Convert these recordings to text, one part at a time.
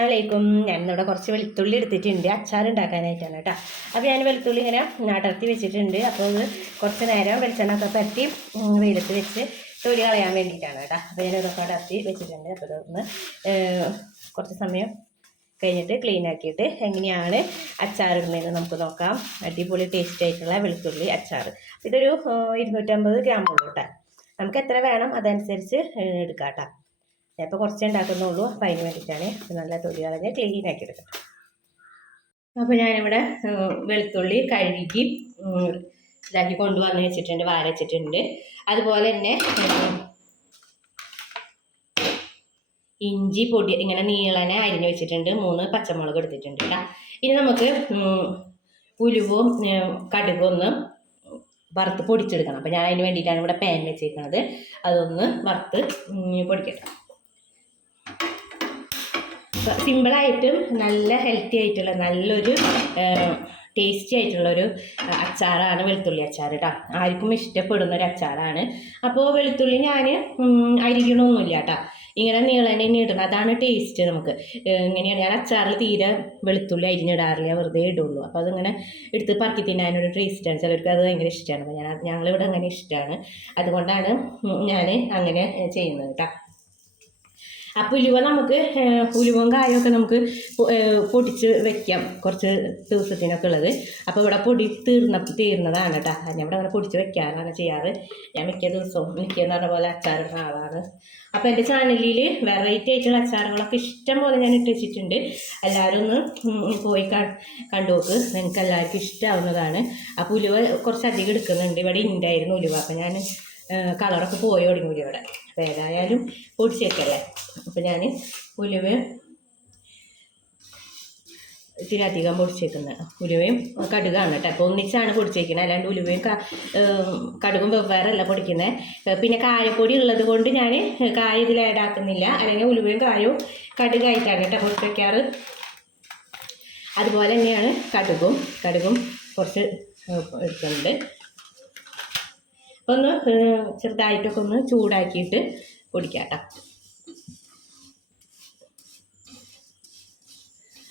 അലൈക്കും ഇന്നിവിടെ കുറച്ച് വെളുത്തുള്ളി എടുത്തിട്ടുണ്ട്. അച്ചാർ ഉണ്ടാക്കാനായിട്ടാണ് കേട്ടോ. അപ്പോൾ ഞാൻ വെളുത്തുള്ളി ഇങ്ങനെ അടർത്തി വെച്ചിട്ടുണ്ട്. അപ്പോൾ അത് കുറച്ച് നേരം വെളിച്ചെണ്ണ ഒക്കെ പരത്തി ഉം, വെയിലത്ത് വെച്ച് തൊലി കളയാൻ വേണ്ടിയിട്ടാണ് കേട്ടോ. അപ്പോൾ ഞാൻ ഇതൊക്കെ അടർത്തി വെച്ചിട്ടുണ്ട്. അപ്പോൾ ഇതൊന്ന് കുറച്ച് സമയം കഴിഞ്ഞിട്ട് ക്ലീൻ ആക്കിയിട്ട് എങ്ങനെയാണ് അച്ചാർ ഇടുന്നതെന്ന് നമുക്ക് നോക്കാം. അടിപൊളി ടേസ്റ്റ് ആയിട്ടുള്ള വെളുത്തുള്ളി അച്ചാർ ഇതൊരു ഇരുന്നൂറ്റമ്പത് ഗ്രാം ഉള്ളൂ കേട്ടോ. നമുക്ക് എത്ര വേണം അതനുസരിച്ച് എടുക്കാം കേട്ടോ. ഞാനിപ്പോൾ കുറച്ചേ ഉണ്ടാക്കുന്നുള്ളൂ. അപ്പം അതിന് വേണ്ടിയിട്ടാണ് നല്ല തൊലി കളഞ്ഞ് ക്ലീൻ ആക്കി എടുക്കാം അപ്പോൾ ഞാനിവിടെ വെളുത്തുള്ളി കഴുകി ഇതാക്കി കൊണ്ടുവന്ന് വെച്ചിട്ടുണ്ട് വാര വെച്ചിട്ടുണ്ട്. അതുപോലെ തന്നെ ഇഞ്ചി പൊടി ഇങ്ങനെ നീളനെ അരിഞ്ഞ് വെച്ചിട്ടുണ്ട്. മൂന്ന് പച്ചമുളക് എടുത്തിട്ടുണ്ട് കേട്ടോ. ഇനി നമുക്ക് ഉലുവും കടുകും ഒന്ന് വറുത്ത് പൊടിച്ചെടുക്കണം. അപ്പം ഞാൻ അതിന് വേണ്ടിയിട്ടാണ് ഇവിടെ പാൻ വെച്ചേക്കുന്നത് അതൊന്ന് വറുത്ത് പൊടിക്കട്ടെ. സിമ്പിളായിട്ടും നല്ല ഹെൽത്തി ആയിട്ടുള്ള നല്ലൊരു ടേസ്റ്റി ആയിട്ടുള്ളൊരു അച്ചാറാണ് വെളുത്തുള്ളി അച്ചാർ കേട്ടോ ആർക്കും ഇഷ്ടപ്പെടുന്ന ഒരു അച്ചാറാണ്. അപ്പോൾ വെളുത്തുള്ളി ഞാൻ അരിക്കണമൊന്നുമില്ല കേട്ടോ ഇങ്ങനെ നീളനെ ഇടണം. അതാണ് ടേസ്റ്റ് നമുക്ക്. ഇങ്ങനെയാണ്. ഞാൻ അച്ചാറിൽ തീരെ വെളുത്തുള്ളി അരിഞ്ഞിടാറില്ല. വെറുതെ ഇടുള്ളൂ. അപ്പോൾ അതിങ്ങനെ എടുത്ത് പറക്കി തിന്നാനൊരു ടേസ്റ്റാണ് ചിലർക്ക് അത് ഭയങ്കര ഇഷ്ടമാണ് അപ്പോൾ ഞാൻ ഞങ്ങളിവിടെ അങ്ങനെ ഇഷ്ടമാണ് അതുകൊണ്ടാണ് ഞാൻ അങ്ങനെ ചെയ്യുന്നത് കേട്ടോ അപ്പോൾ ഉലുവ നമുക്ക് ഉലുവും കായൊക്കെ നമുക്ക് പൊടിച്ച് വെക്കാം കുറച്ച് ദിവസത്തിനൊക്കെ ഉള്ളത്. അപ്പോൾ ഇവിടെ പൊടി തീർന്ന തീർന്നതാണ് കേട്ടോ ഞാൻ ഇവിടെ അങ്ങനെ പൊടിച്ച് വെക്കാറാണ് ചെയ്യാറ്. ഞാൻ മിക്ക ദിവസവും മിക്ക എന്ന് പറഞ്ഞ പോലെ അച്ചാർ ആളാണ് അപ്പോൾ എന്റെ ചാനലിൽ വെറൈറ്റി ആയിട്ടുള്ള അച്ചാറുകളൊക്കെ ഇഷ്ടം പോലെ ഞാൻ ഇട്ട് വെച്ചിട്ടുണ്ട്. എല്ലാവരും ഒന്ന് പോയി ക- കണ്ടു നോക്ക്. നിങ്ങൾക്ക് എല്ലാവർക്കും ഇഷ്ടമാവുന്നതാണ് അപ്പോൾ ഉലുവ കുറച്ചധികം എടുക്കുന്നുണ്ട്. ഇവിടെ ഉണ്ടായിരുന്നു ഉലുവ. അപ്പോൾ ഞാൻ കളറൊക്കെ പോയി തുടങ്ങി അപ്പോൾ ഏതായാലും പൊടിച്ചേക്കല്ലേ ഞാൻ ഉലുവ ഇതിനധികം പൊടിച്ചേക്കുന്നത് ഉലുവയും കടുകാണ് കേട്ടോ. അപ്പോൾ ഒന്നിച്ചാണ് പൊടിച്ചേക്കുന്നത് അല്ലാണ്ട് ഉലുവയും കടുകും വെവ്വേറല്ല പൊടിക്കുന്നത് പിന്നെ കായപ്പൊടി ഉള്ളത് കൊണ്ട് ഞാൻ കായ ഇതിൽ ആഡ് ആക്കുന്നില്ല. അല്ലെങ്കിൽ ഉലുവയും കായവും കടുകായിട്ടാണ് കേട്ടോ പൊടിച്ച് വയ്ക്കാറ് അതുപോലെ തന്നെയാണ് കടുകും. കടുകും കുറച്ച് എടുക്കുന്നുണ്ട്. ഒന്ന് ചെറുതായിട്ടൊക്കെ ഒന്ന് ചൂടാക്കിയിട്ട് പൊടിക്കാം കേട്ടോ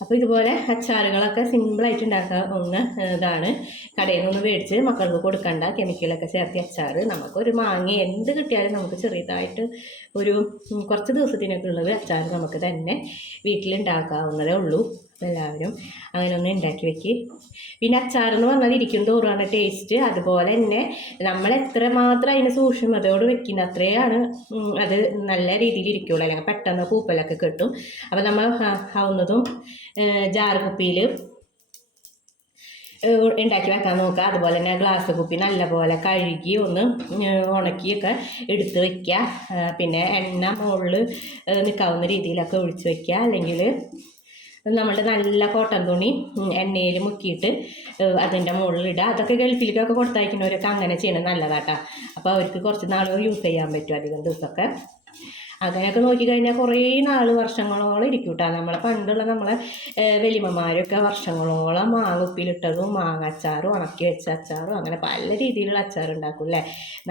അപ്പോൾ ഇതുപോലെ അച്ചാറുകളൊക്കെ സിമ്പിളായിട്ട് ഉണ്ടാക്കാവുന്ന ഇതാണ്. കടയിൽ നിന്ന് മേടിച്ച് മക്കൾക്ക് കൊടുക്കണ്ട. കെമിക്കലൊക്കെ ചേർത്തി അച്ചാർ നമുക്കൊരു മാങ്ങ എന്ത് കിട്ടിയാലും നമുക്ക് ചെറിയതായിട്ട് ഒരു കുറച്ച് ദിവസത്തിനൊക്കെ ഉള്ളത് അച്ചാർ നമുക്ക് തന്നെ വീട്ടിലുണ്ടാക്കാവുന്നതേ ഉള്ളൂ. എല്ലാവരും അങ്ങനെ ഒന്ന് ഉണ്ടാക്കി വെക്ക്. പിന്നെ അച്ചാർ എന്ന് പറഞ്ഞാൽ ഇരിക്കും തോറുമാണ് ടേസ്റ്റ് അതുപോലെ തന്നെ നമ്മൾ എത്ര മാത്രം അതിന് സൂക്ഷ്മതയോട് വെക്കുന്ന അത്രയാണ് അത് നല്ല രീതിയിൽ ഇരിക്കുള്ളൂ. അല്ലെങ്കിൽ പെട്ടെന്ന് പൂപ്പലൊക്കെ കിട്ടും. അപ്പോൾ നമ്മൾ ആവുന്നതും ജാർ കുപ്പിയിൽ ഉണ്ടാക്കി വെക്കാൻ നോക്കുക. അതുപോലെ തന്നെ ഗ്ലാസ് കുപ്പി നല്ലപോലെ കഴുകി ഒന്ന് ഉണക്കിയൊക്കെ എടുത്ത് വെക്കുക. പിന്നെ എണ്ണ മുകളിൽ നിൽക്കാവുന്ന രീതിയിലൊക്കെ ഒഴിച്ച് വെക്കുക. അല്ലെങ്കിൽ നമ്മളുടെ നല്ല കോട്ടൺ തുണി എണ്ണയിൽ മുക്കിയിട്ട് അതിന്റെ മുകളിലിടുക അതൊക്കെ ഗൾഫിലേക്കൊക്കെ കൊടുത്തയക്കുന്നവരൊക്കെ അങ്ങനെ ചെയ്യണത് നല്ലതാട്ടോ. അപ്പോൾ അവർക്ക് കുറച്ച് നാൾ യൂസ് ചെയ്യാൻ പറ്റും അധികം ദിവസമൊക്കെ. അങ്ങനെയൊക്കെ നോക്കിക്കഴിഞ്ഞാൽ കുറേ നാൾ വർഷങ്ങളോളം ഇരിക്കും കേട്ടോ നമ്മളെ പണ്ടുള്ള നമ്മളെ വലിയമ്മമാരൊക്കെ വർഷങ്ങളോളം മാങ്ങ ഉപ്പിലിട്ടതും മാങ്ങ അച്ചാറും ഉണക്കി വെച്ച അച്ചാറും അങ്ങനെ പല രീതിയിലുള്ള അച്ചാർ ഉണ്ടാക്കും അല്ലേ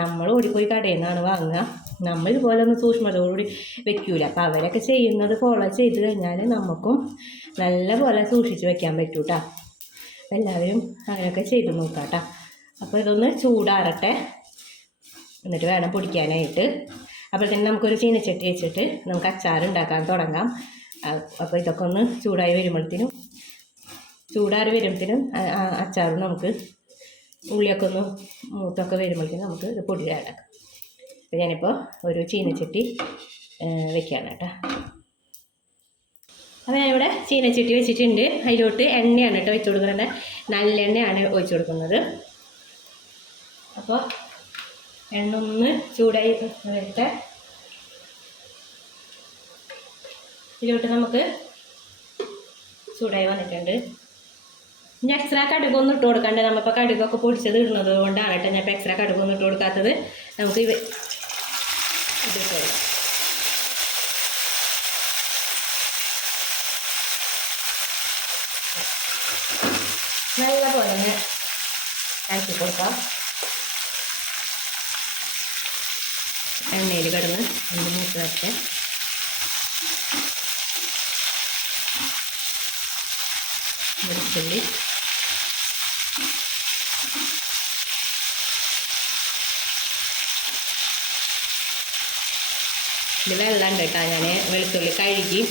നമ്മൾ ഓടിപ്പോയി കടയിൽ നിന്നാണ് വാങ്ങുക നമ്മൾ ഇതുപോലെ ഒന്ന് സൂക്ഷ്മതയോടുകൂടി വെക്കൂല. അപ്പം അവരൊക്കെ ചെയ്യുന്നത് ഫോളോ ചെയ്ത് കഴിഞ്ഞാൽ നമുക്കും നല്ല പോലെ സൂക്ഷിച്ച് വെക്കാൻ പറ്റൂ കേട്ടോ എല്ലാവരും അങ്ങനെയൊക്കെ ചെയ്ത് നോക്കാം കേട്ടോ അപ്പോൾ ഇതൊന്ന് ചൂടാറട്ടെ. എന്നിട്ട് വേണം പൊടിക്കാനായിട്ട്. അപ്പോൾ തന്നെ നമുക്കൊരു ചീനച്ചട്ടി വെച്ചിട്ട് നമുക്ക് അച്ചാർ ഉണ്ടാക്കാൻ തുടങ്ങാം അപ്പോൾ ഇതൊക്കെ ഒന്ന് ചൂടായി വരുമ്പോഴത്തേനും ചൂടാറി വരുമ്പോഴത്തേനും അച്ചാർ നമുക്ക് ഉള്ളിയൊക്കെ ഒന്ന് മൂത്തൊക്കെ വരുമ്പോഴത്തേനും നമുക്ക് ഇത് പൊടി ഉണ്ടാക്കാം അപ്പോൾ ഞാനിപ്പോൾ ഒരു ചീനച്ചട്ടി വെക്കുകയാണ് കേട്ടോ. അപ്പോൾ ഞാനിവിടെ ചീനച്ചട്ടി വെച്ചിട്ടുണ്ട്. അതിലോട്ട് എണ്ണയാണ് കേട്ടോ ഒഴിച്ചു കൊടുക്കുന്നത്. നല്ലെണ്ണയാണ് ഒഴിച്ചു കൊടുക്കുന്നത്. അപ്പോൾ എണ്ണ ഒന്ന് ചൂടായി വരട്ടെ. ഇതിലോട്ട് നമുക്ക് ചൂടായി വന്നിട്ടുണ്ട്. ഇനി എക്സ്ട്രാ കടുകൊന്നും ഇട്ട് കൊടുക്കണ്ട. നമ്മളിപ്പോൾ കടുകൊക്കെ പൊടിച്ചത് ഇടുന്നത് കൊണ്ടാണ് കേട്ടോ ഞാൻ ഇപ്പോൾ എക്സ്ട്രാ കടുകൊന്നും ഇട്ട് കൊടുക്കാത്തത്. നമുക്ക് ഇവ ഇത് നല്ല പോലെ തന്നെ ഇളക്കി കൊടുക്കാം. എണ്ണയിൽ കിടന്ന് രണ്ട് മൂത്ത് വരട്ടെ. വെളുത്തുള്ളി. ഇത് വെള്ളം ഉണ്ട് കേട്ടോ. ഞാൻ വെളുത്തുള്ളി കഴുകി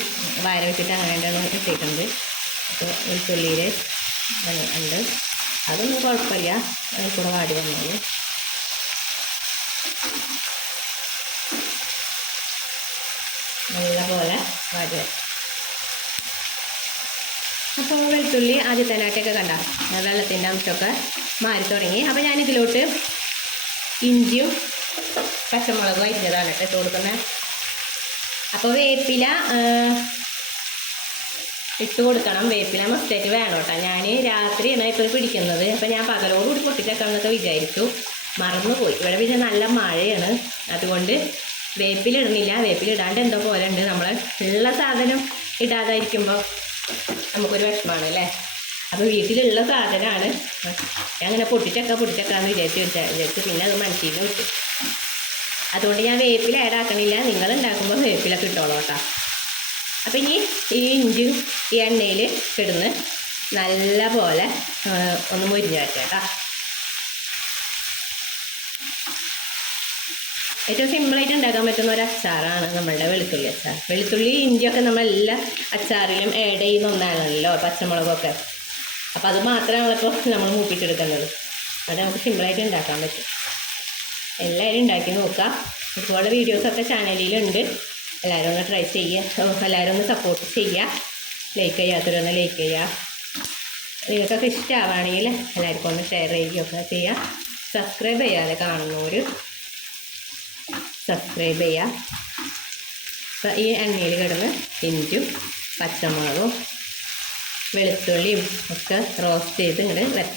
വാര വെച്ചിട്ട് അങ്ങനെ ഇട്ടിട്ടുണ്ട്. അപ്പോൾ വെളുത്തുള്ളിയിൽ ഉണ്ട്. അതൊന്നും കുഴപ്പമില്ല. അതിൽ കൂടെ വാടി വന്നോളൂ. നല്ലപോലെ വാടി വരും അപ്പോൾ വെളുത്തുള്ളി ആദ്യത്തേനായിട്ടൊക്കെ കണ്ട. വെള്ളത്തിന്റെ അംശമൊക്കെ മാറി തുടങ്ങി. അപ്പോൾ ഞാനിതിലോട്ട് ഇഞ്ചിയും പച്ചമുളകും അരിഞ്ഞതാണ് കേട്ടോ കൊടുക്കുന്നത്. അപ്പോൾ വേപ്പില ഇട്ട് കൊടുക്കണം. വേപ്പില മസ്റ്റായിട്ട് വേണം കേട്ടോ. ഞാൻ രാത്രിയാണ് ഇപ്പോൾ പിടിക്കുന്നത്. അപ്പോൾ ഞാൻ പകലോട് കൂടി പൊട്ടിച്ചേക്കാമെന്നൊക്കെ വിചാരിച്ചു. മറന്നുപോയി. ഇവിടെ പിന്നെ നല്ല മഴയാണ്. അതുകൊണ്ട് വേപ്പിലിടുന്നില്ല. വേപ്പിലിടാണ്ട് എന്തോ പോലെ ഉണ്ട്. നമ്മൾ ഉള്ള സാധനം ഇടാതായിരിക്കുമ്പോൾ നമുക്കൊരു വിഷമമാണ് അല്ലേ? അപ്പോൾ വീട്ടിലുള്ള സാധനമാണ് ഞാൻ അങ്ങനെ പൊട്ടിച്ചക്ക പൊട്ടിച്ചക്കാന്ന് വിചാരിച്ച് വിചാരിച്ച് പിന്നെ അത് മനസ്സിൽ നിന്ന് വിട്ടു. അതുകൊണ്ട് ഞാൻ വേപ്പിൽ ആഡ് ആക്കണില്ല. നിങ്ങൾ ഉണ്ടാക്കുമ്പോൾ വേപ്പിലൊക്കെ ഇട്ടോളൂ കേട്ടോ. അപ്പം ഇനി ഈ ഇഞ്ചും ഈ എണ്ണയിൽ കിടന്ന് നല്ല പോലെ ഒന്ന് മുരിഞ്ഞ് വരട്ടെ കേട്ടോ. ഏറ്റവും സിമ്പിളായിട്ട് ഉണ്ടാക്കാൻ പറ്റുന്ന ഒരു അച്ചാറാണ് നമ്മളുടെ വെളുത്തുള്ളി അച്ചാർ. വെളുത്തുള്ളി ഇഞ്ചിയൊക്കെ നമ്മൾ എല്ലാ അച്ചാറിലും ആഡ് ചെയ്യുന്ന ഒന്നാണല്ലോ പച്ചമുളകൊക്കെ. അപ്പോൾ അത് മാത്രമേ ഇപ്പോൾ നമ്മൾ മൂപ്പിച്ചെടുക്കേണ്ടത്. അത് നമുക്ക് സിമ്പിളായിട്ട് ഉണ്ടാക്കാൻ പറ്റും. എല്ലാവരും ഉണ്ടാക്കി നോക്കുക ഒരുപാട് വീഡിയോസൊക്കെ ചാനലിലുണ്ട് എല്ലാവരും ഒന്ന് ട്രൈ ചെയ്യുക. എല്ലാവരും ഒന്ന് സപ്പോർട്ട് ചെയ്യുക. ലൈക്ക് ചെയ്യാത്തവരൊന്ന് ലൈക്ക് ചെയ്യുക. നിങ്ങൾക്കൊക്കെ ഇഷ്ടമാവുകയാണെങ്കിൽ എല്ലാവർക്കും ഒന്ന് ഷെയർ ചെയ്യുകയൊക്കെ ചെയ്യുക സബ്സ്ക്രൈബ് ചെയ്യാതെ കാണുന്നവർ സബ്സ്ക്രൈബ് ചെയ്യുക അപ്പം ഈ എണ്ണയിൽ കിടന്ന് ഇഞ്ചും പച്ചമുളകും വെളുത്തുള്ളിയും ഒക്കെ റോസ്റ്റ് ചെയ്ത് ഇങ്ങോട്ട് വരും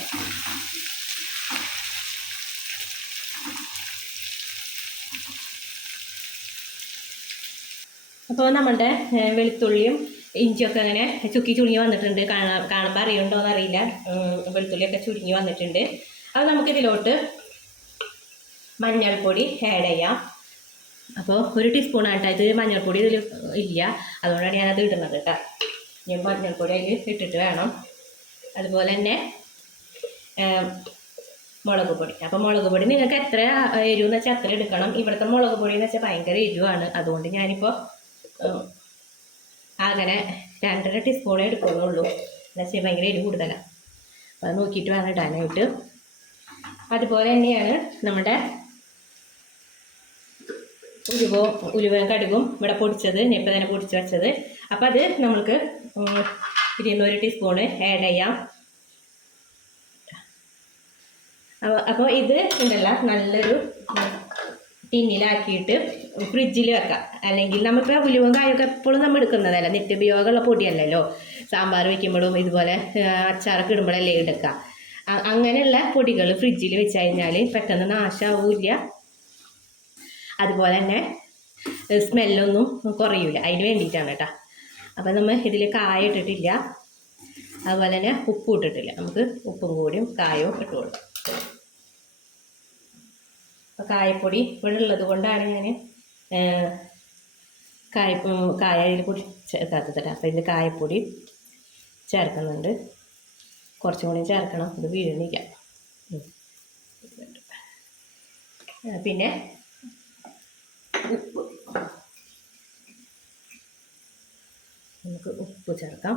അപ്പോൾ നമ്മളുടെ വെളുത്തുള്ളിയും ഇഞ്ചിയൊക്കെ അങ്ങനെ ചുക്കി ചുരുങ്ങി വന്നിട്ടുണ്ട്. കാണാൻ കാണുമ്പോൾ അറിയുണ്ടോ എന്നറിയില്ല വെളുത്തുള്ളിയൊക്കെ ചുരുങ്ങി വന്നിട്ടുണ്ട്. അത് നമുക്കിതിലോട്ട് മഞ്ഞൾപ്പൊടി ആഡ് ചെയ്യാം. അപ്പോൾ ഒരു ടീസ്പൂൺ ആട്ടോ ഇത് മഞ്ഞൾപ്പൊടി ഇതിൽ ഇല്ല. അതുകൊണ്ടാണ് ഞാനത് ഇടുന്നത് കേട്ടോ. ഞാൻ മഞ്ഞൾപ്പൊടി അതിൽ ഇട്ടിട്ട് വേണം. അതുപോലെ തന്നെ മുളക് പൊടി. അപ്പോൾ മുളക് പൊടി നിങ്ങൾക്ക് എത്ര എരിവെന്ന് വെച്ചാൽ അത്ര എടുക്കണം. ഇവിടുത്തെ മുളക് പൊടി എന്ന് വെച്ചാൽ ഭയങ്കര എരിവാണ്. അതുകൊണ്ട് ഞാനിപ്പോൾ അങ്ങനെ രണ്ടര ടീസ്പൂണേ എടുക്കുന്നുള്ളൂ. എന്ന് വെച്ചാൽ ഭയങ്കര എരിവ് കൂടുതലാണ് അപ്പോൾ അത് നോക്കിയിട്ട് വേണം ഇടാനായിട്ട്. അതുപോലെ തന്നെയാണ് നമ്മുടെ ഉലുവോ ഉലുവയും കടുകും ഇവിടെ പൊടിച്ചത് ഞാൻ തന്നെ പൊടിച്ച് വെച്ചത്. അപ്പോൾ അത് നമുക്ക് ഇരുന്നൂറ് ടീസ്പൂണ് ആഡ് ചെയ്യാം. അപ്പോൾ ഇത് ഉണ്ടല്ല നല്ലൊരു ടിന്നിലാക്കിയിട്ട് ഫ്രിഡ്ജിൽ വെക്കാം. അല്ലെങ്കിൽ നമുക്ക് ഉലുവും കായൊക്കെ എപ്പോഴും നമ്മൾ എടുക്കുന്നതല്ല നിത്യോപയോഗമുള്ള പൊടിയല്ലല്ലോ. സാമ്പാർ വയ്ക്കുമ്പോഴും ഇതുപോലെ അച്ചാറൊക്കെ ഇടുമ്പോഴല്ലേ എടുക്കുക. അ- അങ്ങനെയുള്ള പൊടികൾ ഫ്രിഡ്ജിൽ വെച്ച് കഴിഞ്ഞാൽ പെട്ടെന്ന് നാശമാവില്ല അതുപോലെ തന്നെ സ്മെല്ലൊന്നും കുറയൂല. അതിന് വേണ്ടിയിട്ടാണ് കേട്ടോ. അപ്പം നമ്മൾ ഇതിൽ കായ ഇട്ടിട്ടില്ല. അതുപോലെ തന്നെ ഉപ്പും ഇട്ടിട്ടില്ല. നമുക്ക് ഉപ്പും കൂടിയും കായവും ഇട്ട് കൊടുക്കാം. അപ്പോൾ കായപ്പൊടി ഇവിടെ ഉള്ളത് കൊണ്ടാണ് ഞാൻ കായ കായ അതിൽ കൂടി ചേർക്കാത്തത് അപ്പോൾ ഇതിൽ കായപ്പൊടി ചേർക്കുന്നുണ്ട്. കുറച്ചും കൂടി ചേർക്കണം. ഇത് വീഴണില്ല പിന്നെ ഉപ്പ് നമുക്ക് ഉപ്പ് ചേർക്കാം.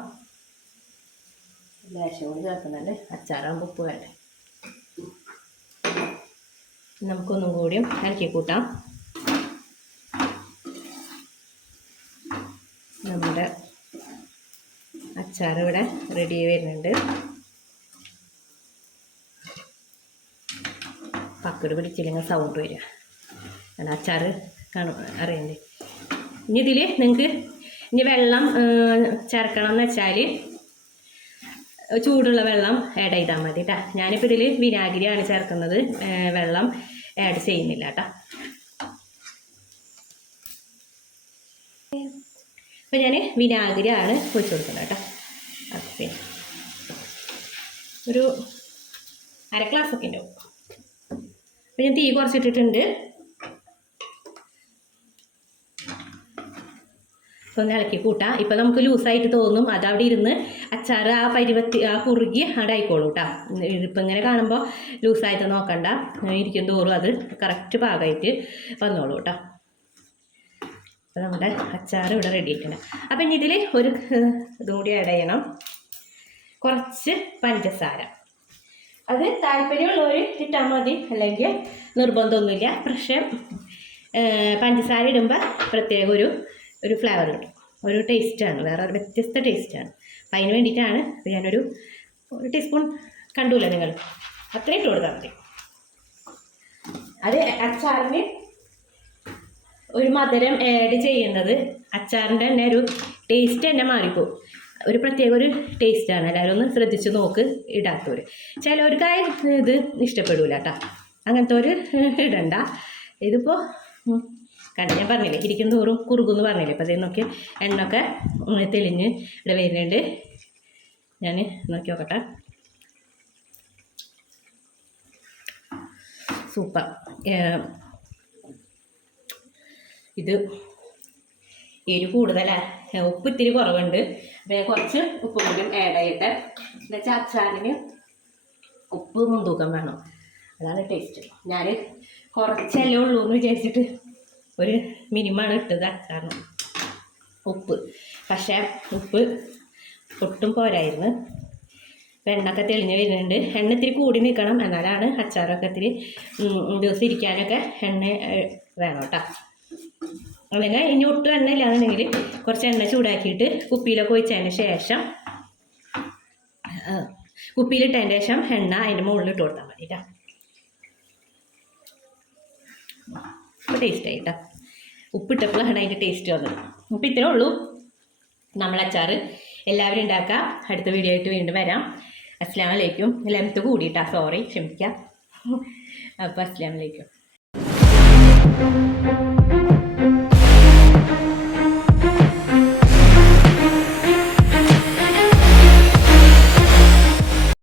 ലേശം കൂടി ചേർക്കുന്നുണ്ട്. അച്ചാറാകുമ്പോൾ ഉപ്പ് വേണ്ടേ? നമുക്കൊന്നും കൂടിയും ഇറക്കി കൂട്ടാം. നമ്മുടെ അച്ചാർ ഇവിടെ റെഡി വരുന്നുണ്ട്. പക്കട് പിടിച്ചില്ലെങ്കിൽ സൗണ്ട് വരിക. അച്ചാർ കാണും അറിയണ്ടേ? ഇനി ഇതിൽ നിങ്ങൾക്ക് ഇനി വെള്ളം ചേർക്കണം എന്ന് വെച്ചാൽ ചൂടുള്ള വെള്ളം ആഡ് ചെയ്താൽ മതി കേട്ടോ ഞാനിപ്പോൾ ഇതിൽ വിനാഗിരിയാണ് ചേർക്കുന്നത്. വെള്ളം ആഡ് ചെയ്യുന്നില്ല കേട്ടോ അപ്പോൾ ഞാൻ വിനാഗിരിയാണ് ഒഴിച്ചു കൊടുക്കുന്നത് കേട്ടോ അപ്പം പിന്നെ ഒരു അര ഗ്ലാസ് ഒക്കെ ഉണ്ടാവും അപ്പം ഞാൻ തീ കുറച്ചിട്ടിട്ടുണ്ട്. ഒന്ന് ഇളക്കി കൂട്ടാം. ഇപ്പം നമുക്ക് ലൂസായിട്ട് തോന്നും. അതവിടെ ഇരുന്ന് അച്ചാർ ആ പരുവത്തി ആ കുറുകി അവിടെ ആയിക്കോളൂ കേട്ടോ ഇതിപ്പോൾ ഇങ്ങനെ കാണുമ്പോൾ ലൂസായിട്ട് നോക്കണ്ട. ഇരിക്കും തോറും അത് കറക്റ്റ് പാകമായിട്ട് വന്നോളൂ കേട്ടോ അപ്പോൾ നമ്മുടെ അച്ചാർ ഇവിടെ റെഡി ആയിട്ടുണ്ട്. അപ്പം ഇനി ഇതിൽ ഒരു ഇതും കൂടി ആഡ് ചെയ്യണം. കുറച്ച് പഞ്ചസാര. അത് താല്പര്യമുള്ളവർ ഇട്ടാൽ മതി. അല്ലെങ്കിൽ നിർബന്ധമൊന്നുമില്ല. പക്ഷേ പഞ്ചസാര ഇടുമ്പോൾ പ്രത്യേക ഒരു ഒരു ഫ്ലേവർ കിട്ടും. ഒരു ടേസ്റ്റാണ് വേറെ വ്യത്യസ്ത ടേസ്റ്റാണ് അപ്പം അതിന് വേണ്ടിയിട്ടാണ് അപ്പോൾ ഞാനൊരു ഒരു ടീസ്പൂൺ കണ്ടൂല നിങ്ങൾ. അത്രയും ഇട്ട് കൊടുത്താൽ മതി. അത് അച്ചാറിന് ഒരു മധുരം ആഡ് ചെയ്യുന്നത് അച്ചാറിന്റെ തന്നെ ഒരു ടേസ്റ്റ് തന്നെ മാറിപ്പോകും ഒരു പ്രത്യേക ഒരു ടേസ്റ്റാണ് എല്ലാവരും ഒന്ന് ശ്രദ്ധിച്ച് നോക്ക് ഇടാത്തവർ ചിലവർക്കായി ഇത് ഇഷ്ടപ്പെടില്ല കേട്ടോ. അങ്ങനത്തെ ഒരു ഇടണ്ട. ഇതിപ്പോൾ കണ്ട ഞാൻ പറഞ്ഞില്ലേ ഇരിക്കും തോറും കുറുകുന്ന് പറഞ്ഞില്ലേ അപ്പോൾ അതേ നോക്കി എണ്ണൊക്കെ തെളിഞ്ഞ് ഇവിടെ വരുന്നുണ്ട്. ഞാൻ നോക്കി നോക്കട്ടെ. സൂപ്പർ. ഇത് എരി കൂടുതലാണ് ഉപ്പ് ഇത്തിരി കുറവുണ്ട്. അപ്പോൾ ഞാൻ കുറച്ച് ഉപ്പ് കൂടി ആഡ് ചെയ്യട്ടെ. എന്താ വെച്ചാൽ അച്ചാറിന് ഉപ്പ് മുൻതൂക്കം വേണം. അതാണ് ടേസ്റ്റ് ഞാൻ കുറച്ചല്ലേ ഉള്ളൂ എന്ന് വിചാരിച്ചിട്ട് ഒരു മിനിമാണ് ഇട്ടത്. അച്ചാറിന് ഉപ്പ്. പക്ഷേ ഉപ്പ് ഒട്ടും പോരായിരുന്നു. അപ്പോൾ എണ്ണയൊക്കെ തെളിഞ്ഞ് വരുന്നുണ്ട്. എണ്ണ ഇത്തിരി കൂടി നിൽക്കണം. എന്നാലാണ് അച്ചാറൊക്കെ ഇത്തിരി ദിവസം ഇരിക്കാനൊക്കെ എണ്ണ വേണം കേട്ടോ. അല്ലെങ്കിൽ ഇനി ഒട്ടും എണ്ണ ഇല്ലാന്നുണ്ടെങ്കിൽ കുറച്ച് എണ്ണ ചൂടാക്കിയിട്ട് കുപ്പിയിലൊക്കെ ഒഴിച്ചതിന് ശേഷം കുപ്പിയിലിട്ടതിന്റെ ശേഷം എണ്ണ അതിന്റെ മുകളിൽ ഇട്ട് കൊടുത്താൽ മതി കേട്ടോ. അപ്പോൾ ടേസ്റ്റ് കേട്ടോ ഉപ്പിട്ടപ്പോഴാണ് അതിന്റെ ടേസ്റ്റ് വന്നത്. അപ്പോൾ ഇത്രേ ഉള്ളൂ. നമ്മളെ അച്ചാർ എല്ലാവരും ഉണ്ടാക്കാം അടുത്ത വീഡിയോ ആയിട്ട് വീണ്ടും വരാം. അസ്ലാം വലൈക്കും ലെങ്ത്ത് കൂടിയിട്ടാ. സോറി ക്ഷമിക്കാം. അപ്പോൾ അസ്ലാം വലൈക്കും